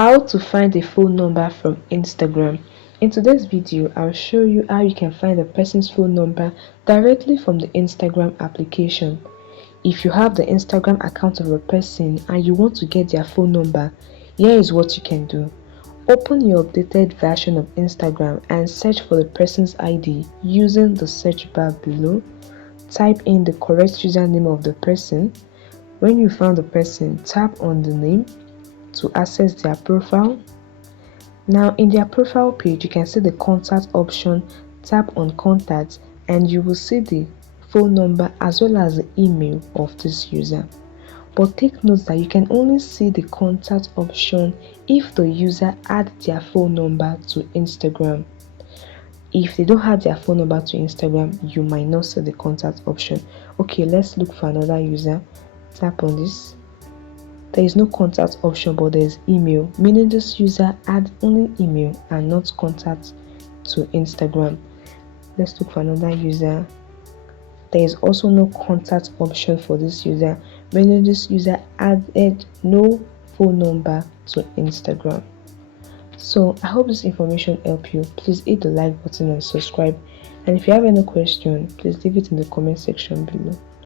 How to find a phone number from Instagram. In today's video, I'll show you how you can find a person's phone number directly from the Instagram application. If you have the Instagram account of a person and you want to get their phone number, here is what you can do. Open your updated version of Instagram and search for the person's ID using the search bar below. Type in the correct username of the person. When you found the person, tap on the name to access their profile. Now in their profile page, you can see the contact option. Tap on contact and you will see the phone number as well as the email of this user. But take note that you can only see the contact option if the user add their phone number to Instagram. If they don't add their phone number to Instagram, you might not see the contact option. Okay, let's look for another user. Tap on this. There is no contact option, but there is email, meaning this user add only email and not contact to Instagram. Let's look for another user. There is also no contact option for this user, meaning this user added no phone number to Instagram. So I hope this information helped you. Please hit the like button and subscribe, and if you have any question, please leave it in the comment section below.